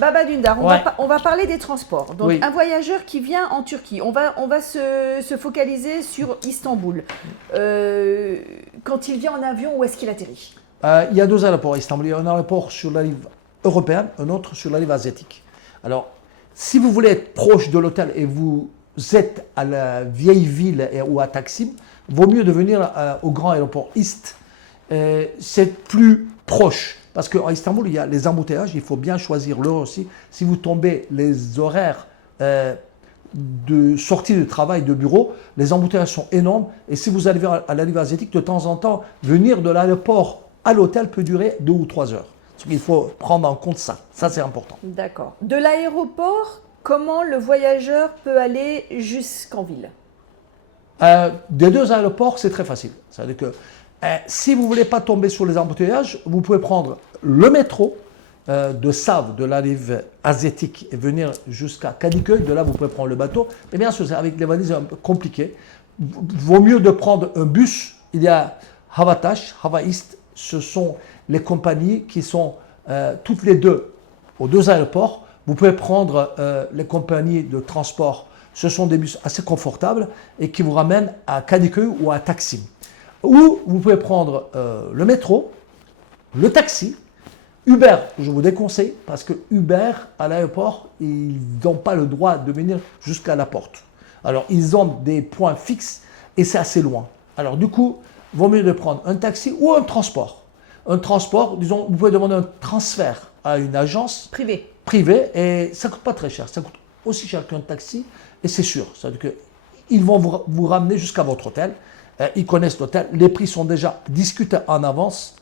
Baba Dündar, Ouais. on va parler des transports. Donc, Oui. un voyageur qui vient en Turquie, on va se focaliser sur Istanbul. Quand il vient en avion, où est-ce qu'il atterrit? Il y a deux aéroports à Istanbul. Il y a un aéroport sur la rive européenne, un autre sur la rive asiatique. Alors, si vous voulez être proche de l'hôtel et vous êtes à la vieille ville ou à Taksim, vaut mieux de venir au grand aéroport Ist. C'est plus proche. Parce qu'à Istanbul, il y a les embouteillages, il faut bien choisir l'heure aussi. Si vous tombez les horaires de sortie de travail, de bureau, les embouteillages sont énormes. Et si vous arrivez à la rive asiatique, de temps en temps, venir de l'aéroport à l'hôtel peut durer 2 ou 3 heures. Donc il faut prendre en compte ça. Ça, c'est important. D'accord. De l'aéroport, comment le voyageur peut aller jusqu'en ville? Des deux aéroports, c'est très facile. C'est-à-dire que si vous ne voulez pas tomber sur les embouteillages, vous pouvez prendre le métro de Save, de la rive asiatique, et venir jusqu'à Kadıköy. De là, vous pouvez prendre le bateau. Mais bien sûr, avec les valises, c'est un peu compliqué. Vaut mieux de prendre un bus. Il y a Havataş, Hava Ist. Ce sont les compagnies qui sont toutes les deux aux deux aéroports. Vous pouvez prendre les compagnies de transport. Ce sont des bus assez confortables et qui vous ramènent à Kadıköy ou à Taksim. Ou vous pouvez prendre le métro, le taxi, Uber, je vous déconseille parce que Uber à l'aéroport, ils n'ont pas le droit de venir jusqu'à la porte. Alors ils ont des points fixes et c'est assez loin. Alors du coup, il vaut mieux de prendre un taxi ou un transport. Un transport, disons, vous pouvez demander un transfert à une agence privée et ça ne coûte pas très cher. Ça coûte aussi cher qu'un taxi et c'est sûr. C'est-à-dire qu'ils vont vous ramener jusqu'à votre hôtel. Ils connaissent l'hôtel, les prix sont déjà discutés en avance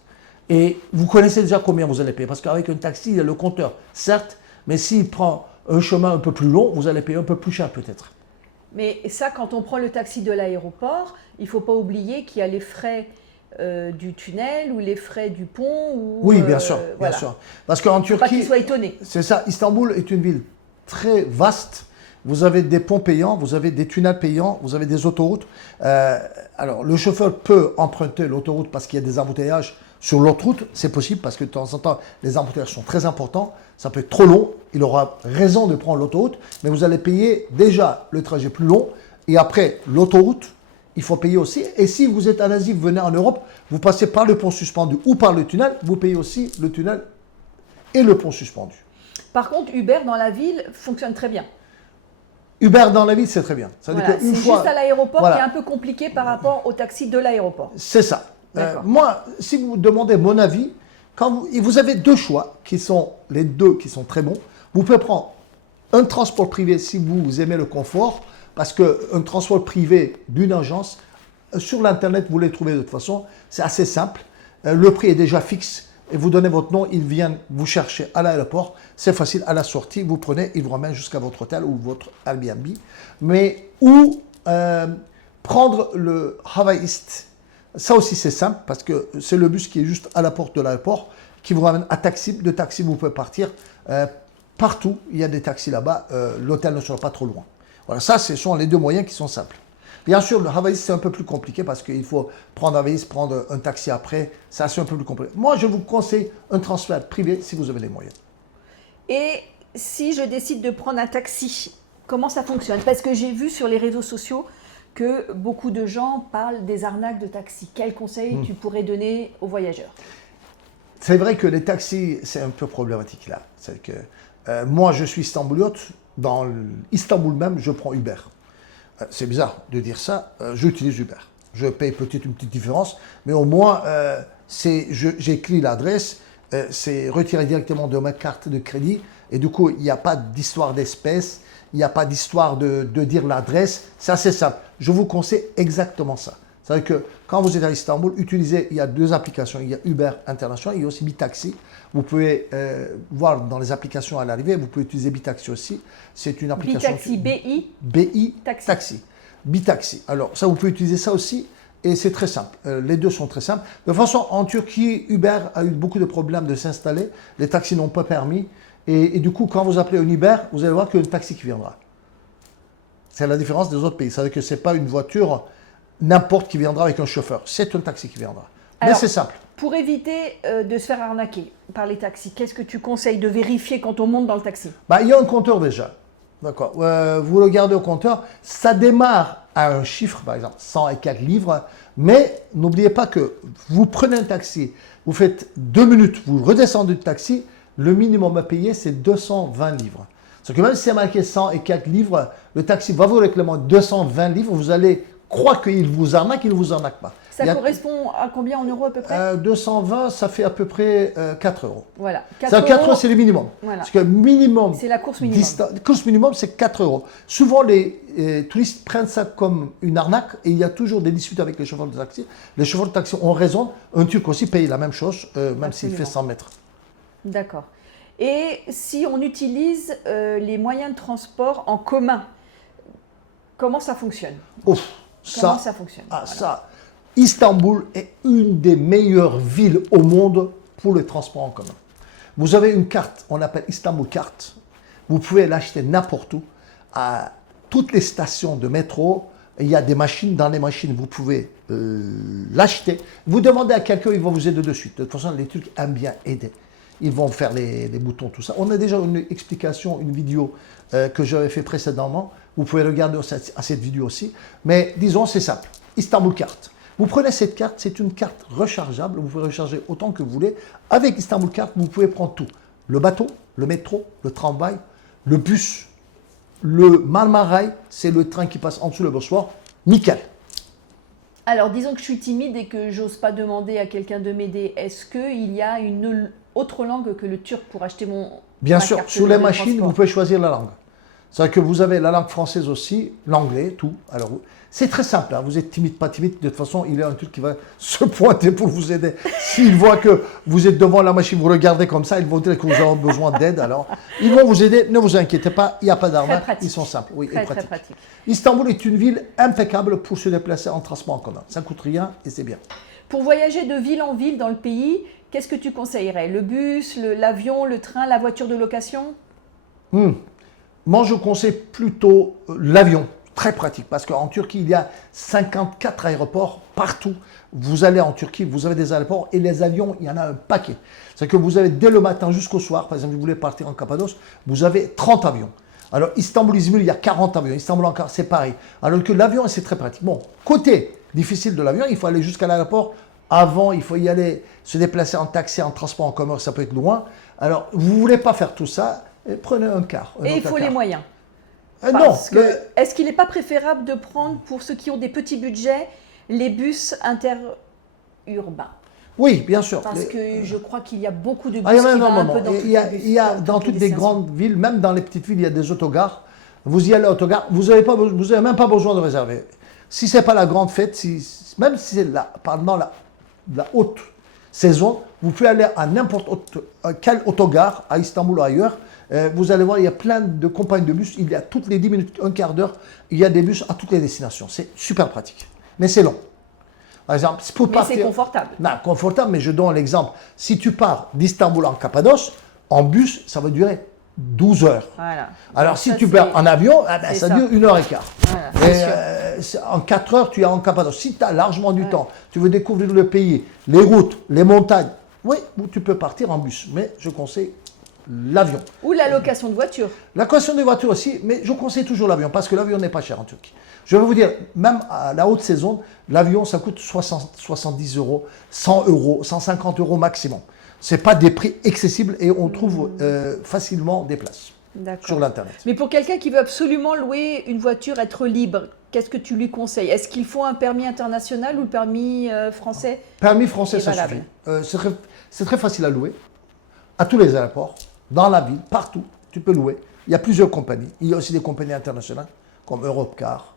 et vous connaissez déjà combien vous allez payer. Parce qu'avec un taxi, il y a le compteur, certes, mais s'il prend un chemin un peu plus long, vous allez payer un peu plus cher peut-être. Mais ça, quand on prend le taxi de l'aéroport, il ne faut pas oublier qu'il y a les frais du tunnel ou les frais du pont. Ou, oui, bien sûr, voilà. bien sûr. Parce qu'en Turquie, pas qu'ils soient étonnés. C'est ça, Istanbul est une ville très vaste. Vous avez des ponts payants, vous avez des tunnels payants, vous avez des autoroutes. Alors, le chauffeur peut emprunter l'autoroute parce qu'il y a des embouteillages sur l'autre route. C'est possible parce que de temps en temps, les embouteillages sont très importants. Ça peut être trop long. Il aura raison de prendre l'autoroute. Mais vous allez payer déjà le trajet plus long. Et après, l'autoroute, il faut payer aussi. Et si vous êtes en Asie, vous venez en Europe, vous passez par le pont suspendu ou par le tunnel, vous payez aussi le tunnel et le pont suspendu. Par contre, Uber dans la ville fonctionne très bien. Uber dans la ville, c'est très bien. Voilà, c'est juste à l'aéroport qui est un peu compliqué par rapport au taxi de l'aéroport. C'est ça. Moi, si vous me demandez mon avis, vous avez deux choix, qui sont les deux qui sont très bons. Vous pouvez prendre un transport privé si vous aimez le confort, parce qu'un transport privé d'une agence, sur l'Internet, vous les trouvez de toute façon, c'est assez simple. Le prix est déjà fixe. Et vous donnez votre nom, ils viennent vous chercher à l'aéroport. C'est facile, à la sortie, vous prenez, ils vous ramènent jusqu'à votre hôtel ou votre Airbnb. Ou prendre le Hava Ist. Ça aussi, c'est simple parce que c'est le bus qui est juste à la porte de l'aéroport qui vous ramène à Taksim. De Taksim, vous pouvez partir partout. Il y a des taxis là-bas. L'hôtel ne sera pas trop loin. Voilà, ça, ce sont les deux moyens qui sont simples. Bien sûr, le Hava Ist, c'est un peu plus compliqué parce qu'il faut prendre Hava Ist, prendre un taxi après. C'est un peu plus compliqué. Moi, je vous conseille un transfert privé si vous avez les moyens. Et si je décide de prendre un taxi, comment ça fonctionne? Parce que j'ai vu sur les réseaux sociaux que beaucoup de gens parlent des arnaques de taxi. Quels conseils tu pourrais donner aux voyageurs? C'est vrai que les taxis, c'est un peu problématique là. C'est que moi, je suis istambouliote. Dans Istanbul même, je prends Uber. C'est bizarre de dire ça, j'utilise Uber. Je paye peut-être une petite différence, mais au moins, j'écris l'adresse, c'est retiré directement de ma carte de crédit, et du coup, il n'y a pas d'histoire d'espèces, il n'y a pas d'histoire de dire l'adresse, c'est assez simple. Je vous conseille exactement ça. C'est-à-dire que quand vous êtes à Istanbul, il y a deux applications, il y a Uber International, il y a aussi Bitaxi. Vous pouvez voir dans les applications à l'arrivée, vous pouvez utiliser Bitaxi aussi. C'est une application. Bitaxi, BI Taxi. Bitaxi. Alors ça, vous pouvez utiliser ça aussi et c'est très simple. Les deux sont très simples. De toute façon, en Turquie, Uber a eu beaucoup de problèmes de s'installer. Les taxis n'ont pas permis. Et du coup, quand vous appelez un Uber, vous allez voir qu'il y a un taxi qui viendra. C'est la différence des autres pays. C'est-à-dire que ce n'est pas une voiture n'importe qui viendra avec un chauffeur. C'est un taxi qui viendra. Mais c'est simple. Pour éviter de se faire arnaquer par les taxis, qu'est-ce que tu conseilles de vérifier quand on monte dans le taxi? Bah, il y a un compteur déjà. D'accord. Vous regardez au compteur, ça démarre à un chiffre, par exemple 100 et 4 livres, mais n'oubliez pas que vous prenez un taxi, vous faites 2 minutes, vous redescendez du taxi, le minimum à payer c'est 220 livres. C'est que même si c'est marqué 100 et 4 livres, le taxi va vous réclamer 220 livres, vous allez croire qu'il vous arnaque, il ne vous arnaque pas. Ça correspond à combien en euros à peu près? 220, ça fait à peu près 4 euros. Voilà. 4 euros, c'est le minimum. Voilà. Parce que minimum, c'est la course minimum. Course minimum, c'est 4 euros. Souvent, les touristes prennent ça comme une arnaque et il y a toujours des disputes avec les chauffeurs de taxi. Les chauffeurs de taxi ont raison. Un Turc aussi paye la même chose, même s'il fait 100 mètres. D'accord. Et si on utilise les moyens de transport en commun, comment ça fonctionne? Comment ça fonctionne? Ça, Istanbul est une des meilleures villes au monde pour le transport en commun. Vous avez une carte, on l'appelle Istanbul Carte. Vous pouvez l'acheter n'importe où, à toutes les stations de métro. Il y a des machines, dans les machines, vous pouvez l'acheter. Vous demandez à quelqu'un, il va vous aider de suite. De toute façon, les Turcs aiment bien aider. Ils vont faire les boutons, tout ça. On a déjà une explication, une vidéo que j'avais fait précédemment. Vous pouvez regarder à cette vidéo aussi. Mais disons, c'est simple. Istanbul Carte. Vous prenez cette carte, c'est une carte rechargeable. Vous pouvez recharger autant que vous voulez. Avec Istanbul Carte, vous pouvez prendre tout. Le bateau, le métro, le tramway, le bus, le Marmaray, c'est le train qui passe en dessous le Bosphore. Nickel. Alors, disons que je suis timide et que j'ose pas demander à quelqu'un de m'aider. Est-ce qu'il y a une autre langue que le turc pour acheter Bien sûr, sur les machines, vous pouvez choisir la langue. C'est-à-dire que vous avez la langue française aussi, l'anglais, tout. Alors, c'est très simple, hein. Vous êtes timide, pas timide. De toute façon, il y a un Turc qui va se pointer pour vous aider. S'il voit que vous êtes devant la machine, vous regardez comme ça, ils vont dire que vous avez besoin d'aide. Alors, ils vont vous aider. Ne vous inquiétez pas, il n'y a pas d'arnaque. Ils sont simples. Oui, très, et pratiques. très pratique. Istanbul est une ville impeccable pour se déplacer en transport en commun. Ça ne coûte rien et c'est bien. Pour voyager de ville en ville dans le pays, qu'est-ce que tu conseillerais? Le bus, l'avion, le train, la voiture de location? Moi, je conseille plutôt l'avion. Très pratique, parce qu'en Turquie, il y a 54 aéroports partout. Vous allez en Turquie, vous avez des aéroports et les avions, il y en a un paquet. C'est que vous avez dès le matin jusqu'au soir, par exemple, vous voulez partir en Cappadoce, vous avez 30 avions. Alors, Istanbul-Izmir, il y a 40 avions. Istanbul-Ankara, c'est pareil. Alors que l'avion, c'est très pratique. Bon, côté difficile de l'avion, il faut aller jusqu'à l'aéroport. Avant, il faut y aller, se déplacer en taxi, en transport en commun, ça peut être loin. Alors, vous ne voulez pas faire tout ça, prenez un car. Et il faut les moyens. Non. Est-ce qu'il n'est pas préférable de prendre, pour ceux qui ont des petits budgets, les bus interurbains? Oui, bien sûr. Parce que je crois qu'il y a beaucoup de bus qui vont un peu dans il y a dans toutes les grandes villes, même dans les petites villes, il y a des autogares. Vous y allez à l'autogare, vous n'avez même pas besoin de réserver. Si ce n'est pas la grande fête, même si c'est pendant la haute saison, vous pouvez aller à n'importe quel autogare, à Istanbul ou ailleurs. Vous allez voir, il y a plein de compagnies de bus. Il y a toutes les 10 minutes, un quart d'heure, il y a des bus à toutes les destinations. C'est super pratique. Mais c'est long. Par exemple, c'est confortable. Non, confortable, mais je donne l'exemple. Si tu pars d'Istanbul en Cappadoce, en bus, ça va durer 12 heures. Voilà. Alors, donc si tu pars en avion, ça dure 1h15. Voilà, en 4 heures, tu es en Cappadoce. Si tu as largement du temps, tu veux découvrir le pays, les routes, les montagnes, oui, tu peux partir en bus. Mais je conseille l'avion. Ou la location de voiture. La location de voiture aussi, mais je conseille toujours l'avion parce que l'avion n'est pas cher en Turquie. Je vais vous dire, même à la haute saison, l'avion, ça coûte 70 euros, 100 euros, 150 euros maximum. Ce n'est pas des prix accessibles et on trouve facilement des places sur l'Internet. Mais pour quelqu'un qui veut absolument louer une voiture, être libre, qu'est-ce que tu lui conseilles? Est-ce qu'il faut un permis international ou le permis français? Permis français, ça suffit. C'est très facile à louer, à tous les aéroports, dans la ville, partout, tu peux louer. Il y a plusieurs compagnies. Il y a aussi des compagnies internationales, comme Europcar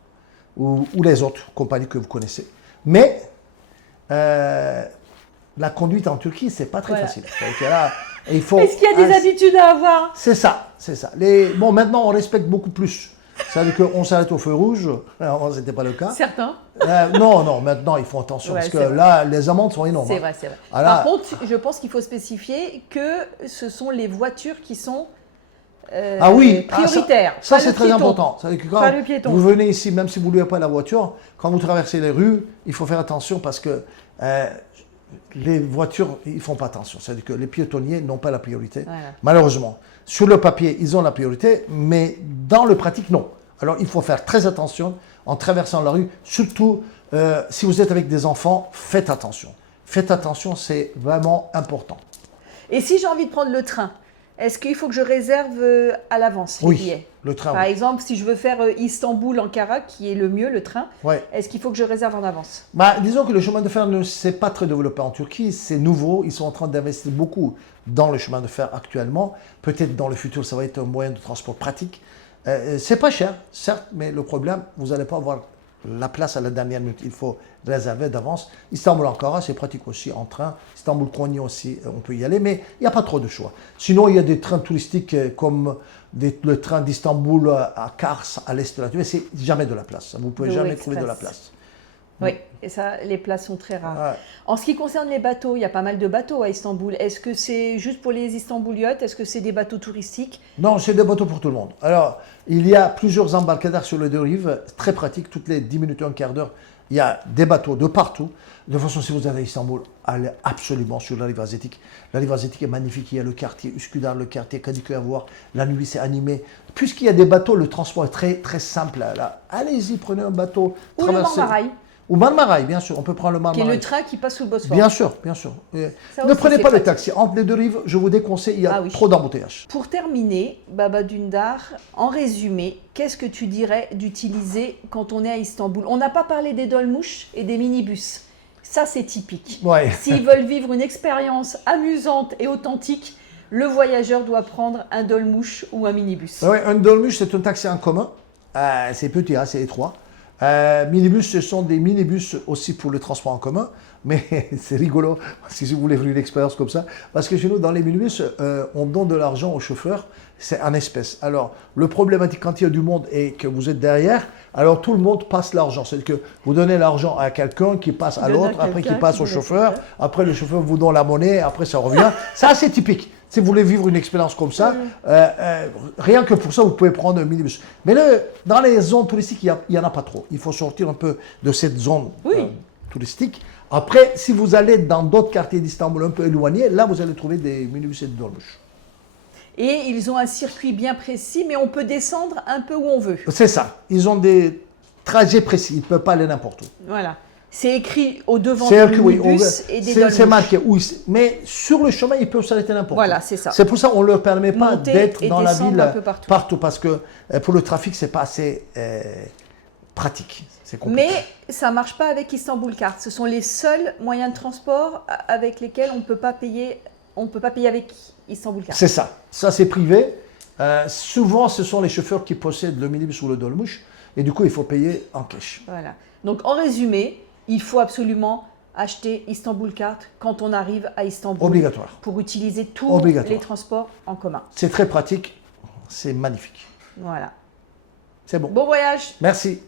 ou les autres compagnies que vous connaissez. Mais la conduite en Turquie, c'est pas très facile. Est-ce qu'il y a des habitudes à avoir? C'est ça. Bon, maintenant, on respecte beaucoup plus. C'est-à-dire qu'on s'arrête au feu rouge. Avant, ce n'était pas le cas. Certains. Non, maintenant, ils font attention. Parce que là, les amendes sont énormes. C'est vrai. Par contre, je pense qu'il faut spécifier que ce sont les voitures qui sont prioritaires. Ça c'est très important. C'est-à-dire que quand vous venez ici, même si vous ne louez pas la voiture, quand vous traversez les rues, il faut faire attention parce que les voitures, ils ne font pas attention. C'est-à-dire que les piétonniers n'ont pas la priorité. Voilà. Malheureusement, sur le papier, ils ont la priorité, mais dans le pratique, non. Alors, il faut faire très attention en traversant la rue. Surtout, si vous êtes avec des enfants, faites attention. Faites attention, c'est vraiment important. Et si j'ai envie de prendre le train, est-ce qu'il faut que je réserve à l'avance les billets? Le train, Par oui. exemple, si je veux faire Istanbul-Ankara, qui est le mieux, le train, Ouais. est-ce qu'il faut que je réserve en avance? Disons que le chemin de fer ne s'est pas très développé en Turquie, c'est nouveau, ils sont en train d'investir beaucoup dans le chemin de fer actuellement. Peut-être dans le futur, ça va être un moyen de transport pratique. C'est pas cher, certes, mais le problème, vous n'allez pas avoir la place à la dernière minute. Il faut réserver d'avance. Istanbul-Ankara, c'est pratique aussi en train. Istanbul-Konya aussi, on peut y aller, mais il n'y a pas trop de choix. Sinon, il y a des trains touristiques comme le train d'Istanbul à Kars, à l'est de la Turquie, c'est jamais de la place. Vous ne pouvez Doğu jamais Express. trouver de la place. Oui, et ça, les places sont très rares. Ouais. En ce qui concerne les bateaux, il y a pas mal de bateaux à Istanbul. Est-ce que c'est juste pour les Istanbuliotes? Est-ce que c'est des bateaux touristiques? Non, c'est des bateaux pour tout le monde. Alors, il y a plusieurs embarcadères sur les deux rives, très pratiques, toutes les 10 minutes, un quart d'heure. Il y a des bateaux de partout. De toute façon, si vous êtes à Istanbul, allez absolument sur la rive asiatique. La rive asiatique est magnifique. Il y a le quartier Üsküdar, le quartier Kadıköy à voir. La nuit, c'est animé. Puisqu'il y a des bateaux, le transport est très, très simple. Là. Allez-y, prenez un bateau. Ou le Marmaray, Ou Marmaray, bien sûr. On peut prendre le qui Marmaray. est le train qui passe sous le Bosphore. Bien sûr, bien sûr. Ça Ne aussi, prenez c'est pas le pratique. taxi. Entre les deux rives, je vous déconseille, il y a Ah oui. trop d'embouteillages. Pour terminer, Baba Dündar, en résumé, qu'est-ce que tu dirais d'utiliser quand on est à Istanbul? On n'a pas parlé des dolmouches et des minibus. Ça, c'est typique. Ouais. S'ils veulent vivre une expérience amusante et authentique, le voyageur doit prendre un dolmouche ou un minibus. Ouais, un dolmuş, c'est un taxi en commun. C'est petit, hein, c'est étroit. Minibus, ce sont des minibus aussi pour le transport en commun. Mais c'est rigolo, si vous voulez vivre une expérience comme ça. Parce que chez nous, dans les minibus, on donne de l'argent au chauffeur, c'est en espèces. Alors, le problématique quand il y a du monde et que vous êtes derrière, alors tout le monde passe l'argent. C'est-à-dire que vous donnez l'argent à quelqu'un qui passe à Il donne à l'autre, après qui quelqu'un passe qui au donne à chauffeur, quelqu'un. après le chauffeur vous donne la monnaie, après ça revient. Ça, c'est typique. Si vous voulez vivre une expérience comme ça, rien que pour ça, vous pouvez prendre un minibus. Mais là, dans les zones touristiques, il n'y en a pas trop. Il faut sortir un peu de cette zone Oui. touristique. Après, si vous allez dans d'autres quartiers d'Istanbul un peu éloignés, là, vous allez trouver des minibus et des dolmouches. Et ils ont un circuit bien précis, mais on peut descendre un peu où on veut. C'est ça. Ils ont des trajets précis. Ils ne peuvent pas aller n'importe où. Voilà. C'est écrit au devant C'est du écrit, oui, minibus et des c'est dolmouches. marqué. Oui, mais sur le chemin, ils peuvent s'arrêter n'importe où. Voilà, c'est ça. C'est pour ça qu'on ne leur permet pas Monter d'être et dans la descendre ville un peu partout. parce que pour le trafic, c'est pas assez pratique. C'est compliqué. Mais ça ne marche pas avec Istanbul Card. Ce sont les seuls moyens de transport avec lesquels on ne peut pas payer avec Istanbul Card. C'est ça. Ça, c'est privé. Souvent, ce sont les chauffeurs qui possèdent le minibus ou le dolmouche. Et du coup, il faut payer en cash. Voilà. Donc en résumé, il faut absolument acheter Istanbul Card quand on arrive à Istanbul. Obligatoire. Pour utiliser tous Obligatoire. les transports en commun. C'est très pratique. C'est magnifique. Voilà. C'est bon. Bon voyage! Merci.